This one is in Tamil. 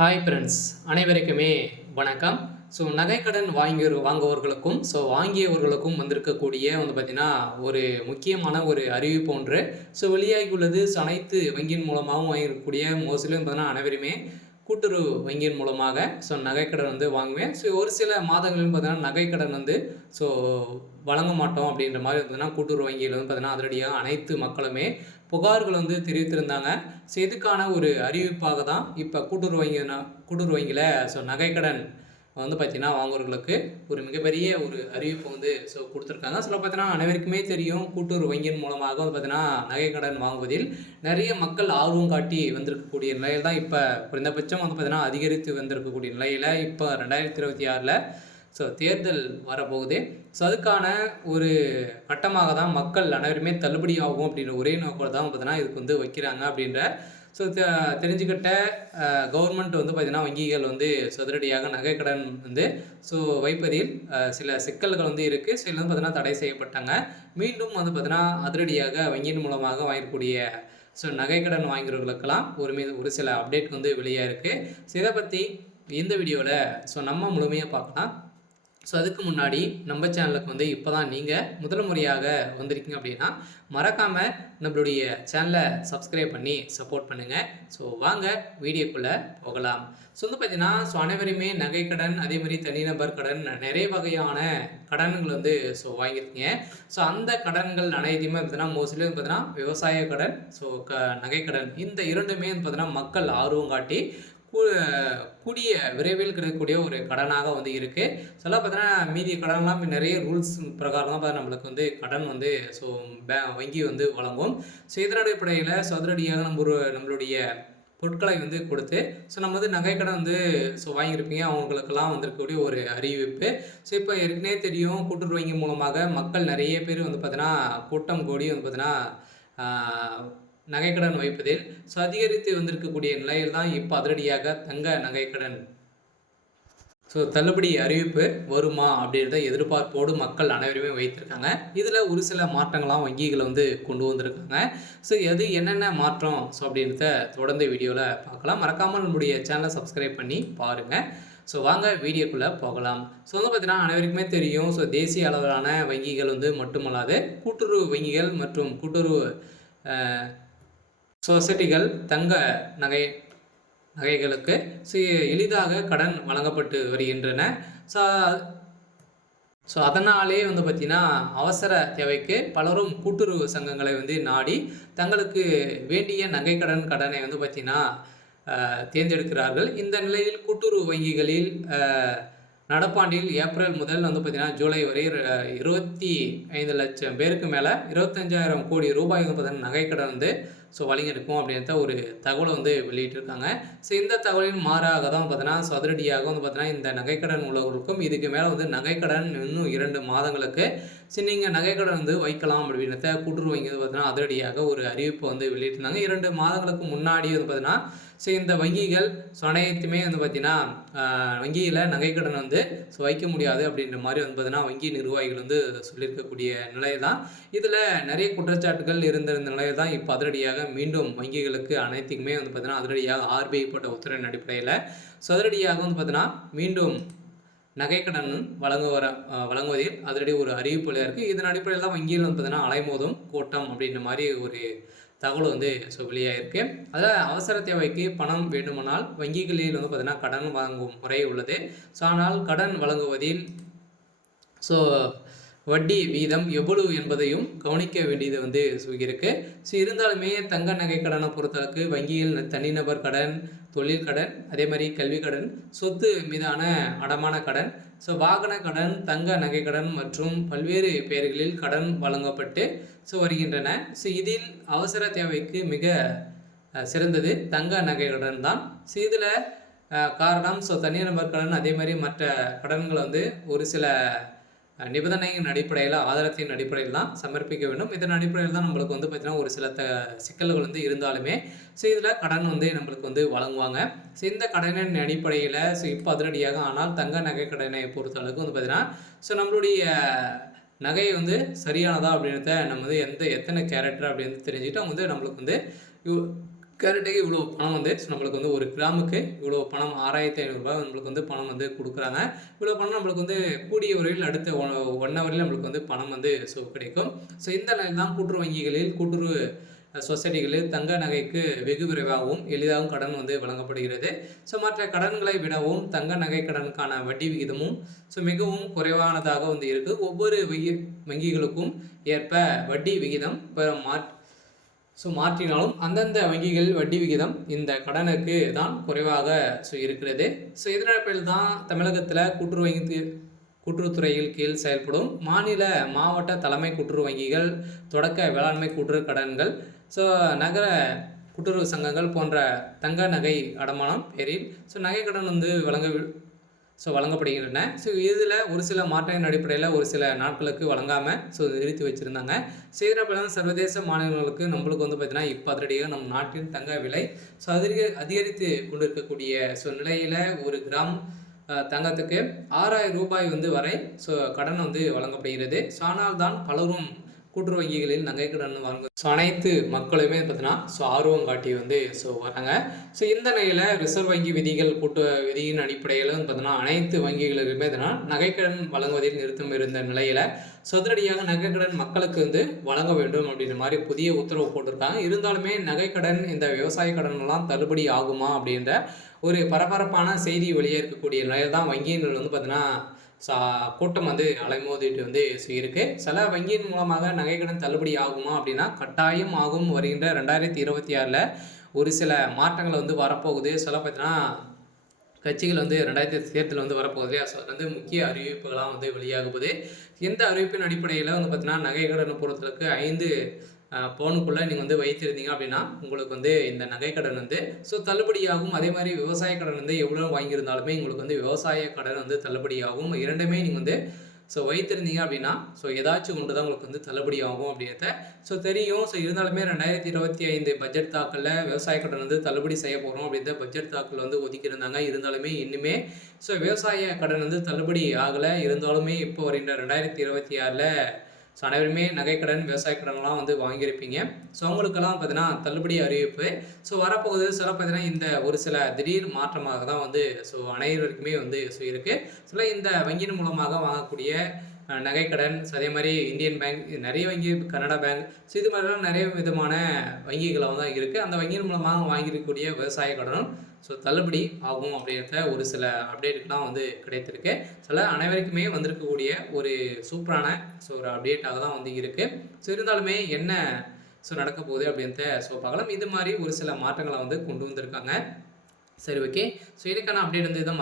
ஹாய் ஃப்ரெண்ட்ஸ், அனைவருக்குமே வணக்கம். ஸோ நகைக்கடன் வாங்குவவர்களுக்கும் வாங்கியவர்களுக்கும் வந்திருக்கக்கூடிய பார்த்தீங்கன்னா ஒரு முக்கியமான ஒரு அறிவிப்பு ஒன்று வெளியாகியுள்ளது. அனைத்து வங்கியின் மூலமாகவும் வாங்கியிருக்கக்கூடிய மோஸ்ட்லி பார்த்தீங்கன்னா அனைவருமே கூட்டுறவு வங்கியின் மூலமாக நகைக்கடன் வாங்குவேன். ஒரு சில மாதங்களும் பார்த்தீங்கன்னா நகைக்கடன் ஸோ வழங்க மாட்டோம் அப்படின்ற மாதிரி பார்த்தீங்கன்னா கூட்டுறவு வங்கியில் பார்த்தீங்கன்னா அதிரடியாக அனைத்து மக்களுமே புகார்கள் தெரிவித்திருந்தாங்க. இதுக்கான ஒரு அறிவிப்பாக தான் இப்போ கூட்டுறவு வங்கியில் நகைக்கடன் பார்த்தீங்கன்னா வாங்குவர்களுக்கு ஒரு மிகப்பெரிய ஒரு அறிவிப்பு கொடுத்துருக்காங்க. பார்த்தீங்கன்னா அனைவருக்குமே தெரியும், கூட்டுறவு வங்கியின் மூலமாக பார்த்தீங்கன்னா நகைக்கடன் வாங்குவதில் நிறைய மக்கள் ஆர்வம் காட்டி வந்திருக்கக்கூடிய நிலையில் தான் இப்போ குறைந்தபட்சம் பார்த்தீங்கன்னா அதிகரித்து வந்திருக்கக்கூடிய நிலையில் இப்போ 2026 தேர்தல் வரப்போகுது. அதுக்கான ஒரு கட்டமாக தான் மக்கள் அனைவருமே தள்ளுபடி ஆகும் அப்படின்ற ஒரே நோக்கோடு தான் பார்த்தீங்கன்னா இதுக்கு வைக்கிறாங்க அப்படின்ற தெரிஞ்சுக்கிட்ட கவர்மெண்ட் பார்த்தீங்கன்னா வங்கிகள் சதுரடியாக நகைக்கடன் வைப்பதில் சில சிக்கல்கள் இருக்குது. சில பார்த்தீங்கன்னா தடை செய்யப்பட்டாங்க. மீண்டும் பார்த்தீங்கன்னா அதிரடியாக வங்கியின் மூலமாக வாங்கக்கூடிய நகைக்கடன் வாங்குறவர்களுக்கெல்லாம் ஒரு சில அப்டேட் வெளியாக இருக்குது. இதை பற்றி இந்த வீடியோவில் நம்ம முழுமையாக பார்க்கலாம். அதுக்கு முன்னாடி நம்ம சேனலுக்கு இப்போ தான் நீங்கள் முதல் முறையாக வந்திருக்கீங்க அப்படின்னா மறக்காமல் நம்மளுடைய சேனலை சப்ஸ்கிரைப் பண்ணி சப்போர்ட் பண்ணுங்கள். வாங்க வீடியோக்குள்ளே போகலாம். பார்த்தீங்கன்னா அனைவருமே நகைக்கடன், அதே மாதிரி தனிநபர் கடன், நிறைய வகையான கடன்கள் வாங்கியிருக்கீங்க. அந்த கடன்கள் அனைத்தையுமே பார்த்தீங்கன்னா மோஸ்ட்லி பார்த்தீங்கன்னா விவசாய கடன், நகைக்கடன் இந்த இரண்டுமே பார்த்தீங்கன்னா மக்கள் ஆர்வம் காட்டி கூடிய விரைவில் கிடைக்கக்கூடிய ஒரு கடனாக இருக்குது. பார்த்தீங்கன்னா மீதி கடன்லாம் நிறைய ரூல்ஸ் பிரகாரம் தான் நம்மளுக்கு கடன் வங்கி வழங்கும். இதன் அடிப்படையில் அதிரடியாக நம்மளுடைய பொருட்களை கொடுத்து நம்ம நகைக்கடன் வாங்கியிருப்பீங்க. அவங்களுக்கெல்லாம் வந்திருக்கக்கூடிய ஒரு அறிவிப்பு. இப்போ ஏற்கனவே தெரியும், கூட்டுறவு வங்கி மூலமாக மக்கள் நிறைய பேர் பார்த்தீங்கன்னா கூட்டம் கூடி பார்த்தீங்கன்னா நகைக்கடன் வைப்பதில் அதிகரித்து வந்திருக்கக்கூடிய நிலையில் தான் இப்போ அதிரடியாக தங்க நகைக்கடன் தள்ளுபடி அறிவிப்பு வருமா அப்படின்றத எதிர்பார்ப்போடு மக்கள் அனைவருமே வைத்திருக்காங்க. இதில் ஒரு சில மாற்றங்கள்லாம் வங்கிகள் கொண்டு வந்திருக்காங்க. எது என்னென்ன மாற்றம் அப்படின்றத தொடர்ந்து வீடியோவில் பார்க்கலாம். மறக்காமல் நம்முடைய சேனலை சப்ஸ்கிரைப் பண்ணி பாருங்கள். வாங்க வீடியோக்குள்ளே போகலாம். பார்த்தீங்கன்னா அனைவருக்குமே தெரியும், தேசிய அளவிலான வங்கிகள் மட்டுமல்லாது கூட்டுறவு வங்கிகள் மற்றும் கூட்டுறவு சொசைட்டிகள் தங்க நகைகளுக்கு எளிதாக கடன் வழங்கப்பட்டு வருகின்றன. அதனாலே பார்த்திங்கன்னா அவசர தேவைக்கு பலரும் கூட்டுறவு சங்கங்களை நாடி தங்களுக்கு வேண்டிய கடனை பார்த்திங்கன்னா தேர்ந்தெடுக்கிறார்கள். இந்த நிலையில் கூட்டுறவு வங்கிகளில் நடப்பாண்டில் ஏப்ரல் முதல் பார்த்திங்கன்னா ஜூலை வரை 25 லட்சம் பேருக்கு மேலே 25,000 கோடி ரூபாய் பார்த்திங்கன்னா நகைக்கடன் வழங்கியிருக்கும் அப்படின்ற ஒரு தகவலை வெளியிட்டிருக்காங்க. இந்த தகவலின் மாறாக தான் பார்த்தீங்கன்னா அதிரடியாக பார்த்தீங்கன்னா இந்த நகைக்கடன் உள்ளவர்களுக்கும் இதுக்கு மேலே நகைக்கடன் இன்னும் 2 மாதங்களுக்கு நீங்கள் நகைக்கடன் வைக்கலாம் அப்படின்றத கூட்டுறவு வங்கி பார்த்தீங்கன்னா அதிரடியாக ஒரு அறிவிப்பை வெளியிட்டிருந்தாங்க. 2 மாதங்களுக்கு முன்னாடி பார்த்தீங்கன்னா இந்த வங்கிகள் அனைத்துமே பார்த்தீங்கன்னா வங்கியில் நகைக்கடன் வைக்க முடியாது அப்படின்ற மாதிரி பார்த்தீங்கன்னா வங்கி நிர்வாகிகள் சொல்லியிருக்கக்கூடிய நிலை தான். இதில் நிறைய குற்றச்சாட்டுகள் இருந்த நிலையில் தான் இப்போ அதிரடியாக மீண்டும் வங்கிகளுக்கு அனைத்துக்குமே பார்த்தீங்கன்னா அதிரடியாக RBI போட்ட உத்தரவின் அடிப்படையில் அதிரடியாக பார்த்தீங்கன்னா மீண்டும் நகைக்கடன் வழங்குவதில் அதிரடி ஒரு அறிவிப்புல இருக்குது. இதன் அடிப்படையில் தான் வங்கியில் பார்த்தீங்கன்னா அலைமோதும் கூட்டம் அப்படின்ற மாதிரி ஒரு தகவல் வெளியாயிருக்கு. அதில் அவசர தேவைக்கு பணம் வேண்டுமானால் வங்கிகளில் பார்த்தீங்கன்னா கடன் வாங்கும் முறை உள்ளது. ஆனால் கடன் வழங்குவதில் வட்டி வீதம் எவ்வளவு என்பதையும் கவனிக்க வேண்டியது இருக்கு. இருந்தாலுமே தங்க நகை கடனை பொறுத்தளவுக்கு வங்கியில் தனிநபர் கடன், தொழில் கடன், அதே மாதிரி கல்வி கடன், சொத்து மீதான அடமான கடன், வாகன கடன், தங்க நகை கடன் மற்றும் பல்வேறு பெயர்களில் கடன் வழங்கப்பட்டு வருகின்றன. இதில் அவசர தேவைக்கு மிக சிறந்தது தங்க நகை கடன் தான். இதில் காரணம் தனிநபர் கடன், அதே மாதிரி மற்ற கடன்களை ஒரு சில நிபந்தனையின் அடிப்படையில், ஆதாரத்தின் அடிப்படையில் தான் சமர்ப்பிக்க வேண்டும். இதன் அடிப்படையில் தான் நம்மளுக்கு பார்த்திங்கன்னா ஒரு சில சிக்கல்கள் இருந்தாலுமே இதில் கடன் நம்மளுக்கு வழங்குவாங்க. இந்த கடனின் அடிப்படையில் இப்போ அதிரடியாக ஆனால் தங்க நகை கடனை பொறுத்தளவுக்கு பார்த்திங்கன்னா நம்மளுடைய நகை சரியானதா அப்படின்றத நம்ம எத்தனை கேரக்டர் அப்படின்னு தெரிஞ்சுக்கிட்டு அவங்க நம்மளுக்கு கேரட்டுக்கு இவ்வளோ பணம் வந்து நம்மளுக்கு வந்து ஒரு கிராமுக்கு இவ்வளோ பணம் ரூ. 6,500 நம்மளுக்கு வந்து பணம் வந்து குடுக்குறாங்க. இவ்வளோ பணம் நம்மளுக்கு வந்து கூடிய விரைவில் அடுத்த 1 ஹவர்ல நம்மளுக்கு வந்து பணம் வந்து கிடைக்கும். இந்த நிலையில் தான் கூட்டுறவு வங்கிகளில், கூட்டுறவு சொசைட்டிகளில் தங்க நகைக்கு வெகு விரைவாகவும், எளிதாகவும் கடன் வந்து வழங்கப்படுகிறது. மற்ற கடன்களை விடவும் தங்க நகை கடனுக்கான வட்டி விகிதமும் மிகவும் குறைவானதாக வந்து இருக்கு. ஒவ்வொரு வங்கிகளுக்கும் ஏற்ப வட்டி விகிதம் மாற்றினாலும் அந்தந்த வங்கிகள் வட்டி விகிதம் இந்த கடனுக்கு தான் குறைவாக இருக்கிறது. இதன் அடிப்படையில் தான் தமிழகத்தில் கூட்டுறவுத்துறையில் கீழ் செயல்படும் மாநில, மாவட்ட தலைமை கூட்டுறவு வங்கிகள், தொடக்க வேளாண்மை கூட்டுறவு கடன்கள், நகர கூட்டுறவு சங்கங்கள் போன்ற தங்க நகை அடமானம் பேரில் நகை கடன் வந்து வழங்கப்படுகின்றன. இதில் ஒரு சில மாற்றத்தின் அடிப்படையில் ஒரு சில நாட்களுக்கு வழங்காமல் நிறுத்தி வச்சுருந்தாங்க. இதனால் சர்வதேச மாநிலங்களுக்கு நம்மளுக்கு வந்து பார்த்திங்கன்னா இப்போ அதிரடியாக நம் நாட்டின் தங்க விலை அதிகரித்து கொண்டிருக்கக்கூடிய நிலையில் ஒரு கிராம் தங்கத்துக்கு ரூ. 6,000 வந்து வரை கடன் வந்து வழங்கப்படுகிறது. ஆனால் தான் பலரும் கூட்டுறவு வங்கிகளில் நகை கடன் வாங்க அனைத்து மக்களுமே பார்த்தீங்கன்னா ஆர்வம் காட்டி வந்து வராங்க. இந்த நிலையில் ரிசர்வ் வங்கி விதியின் அடிப்படையில் வந்து பார்த்தீங்கன்னா அனைத்து வங்கிகளுக்குமே நகைக்கடன் வழங்குவதில் நிறுத்தம் இருந்த நிலையில் அதிரடியாக நகைக்கடன் மக்களுக்கு வந்து வழங்க வேண்டும் அப்படின்ற மாதிரி புதிய உத்தரவு போட்டிருக்காங்க. இருந்தாலுமே நகைக்கடன், இந்த விவசாய கடன்லாம் தள்ளுபடி ஆகுமா அப்படின்ற ஒரு பரபரப்பான செய்தி வெளியே இருக்கக்கூடிய நிலையில் தான் வங்கியினர் வந்து பார்த்தீங்கன்னா கூட்டம் வந்து அலைமோதிட்டு வந்து இருக்கு. சில வங்கியின் மூலமாக நகைக்கடன் தள்ளுபடி ஆகுமா அப்படின்னா கட்டாயம் ஆகும். வருகின்ற 2026ல் ஒரு சில மாற்றங்கள் வந்து வரப்போகுது. பார்த்தீங்கன்னா கட்சிகள் வந்து 2000 தேர்தல் வந்து வரப்போகுது. அது வந்து முக்கிய அறிவிப்புகளாக வந்து வெளியாகுது. எந்த அறிவிப்பின் அடிப்படையில் வந்து பார்த்தீங்கன்னா நகைக்கடன் பொறுத்தளவுக்கு 5 பவுனுக்குள்ளே நீங்கள் வந்து வைத்திருந்தீங்க அப்படின்னா உங்களுக்கு வந்து இந்த நகைக்கடன் வந்து தள்ளுபடியாகும். அதே மாதிரி விவசாய கடன் வந்து எவ்வளோ வாங்கியிருந்தாலுமே உங்களுக்கு வந்து விவசாய கடன் வந்து தள்ளுபடியாகும். இரண்டுமே நீங்கள் வந்து வைத்திருந்தீங்க அப்படின்னா ஏதாச்சும் ஒன்று தான் உங்களுக்கு வந்து தள்ளுபடி ஆகும் அப்படின்றத தெரியும். இருந்தாலுமே 2025 பட்ஜெட் தாக்கலில் விவசாய கடன் வந்து தள்ளுபடி செய்ய போகிறோம் அப்படின்ற பட்ஜெட் தாக்கல் வந்து ஒதுக்கியிருந்தாங்க. இருந்தாலுமே இன்னுமே விவசாய கடன் வந்து தள்ளுபடி ஆகலை. இருந்தாலுமே இப்போ வருகின்ற 2026ல் அனைவருமே நகைக்கடன், விவசாய கடன்லாம் வந்து வாங்கியிருப்பீங்க. அவங்களுக்கெல்லாம் பார்த்தீங்கன்னா தள்ளுபடி அறிவிப்பு வரப்போகுது. பார்த்தீங்கன்னா இந்த ஒரு சில திடீர் மாற்றமாக தான் வந்து அனைவருக்குமே வந்து இருக்குது. இந்த வங்கியின் மூலமாக வாங்கக்கூடிய நகைக்கடன், அதே மாதிரி இந்தியன் பேங்க், நிறைய வங்கி, கனடா பேங்க், இது மாதிரிலாம் நிறைய விதமான வங்கிகளாக தான் இருக்குது. அந்த வங்கியின் மூலமாக வாங்கியிருக்கக்கூடிய விவசாய கடனும் தள்ளுபடி ஆகும் அப்படின்ற ஒரு சில அப்டேட்டுலாம் வந்து கிடைத்திருக்கு. அனைவருக்குமே வந்திருக்கக்கூடிய ஒரு சூப்பரான ஒரு அப்டேட்டாக தான் வந்து இருக்குது. இருந்தாலுமே என்ன நடக்க போகுது அப்படின்றத பார்க்கலாம். இது மாதிரி ஒரு சில மாற்றங்களை வந்து கொண்டு வந்திருக்காங்க. சரி, ஓகே. இதுக்கான அப்டேட் வந்து இதான்.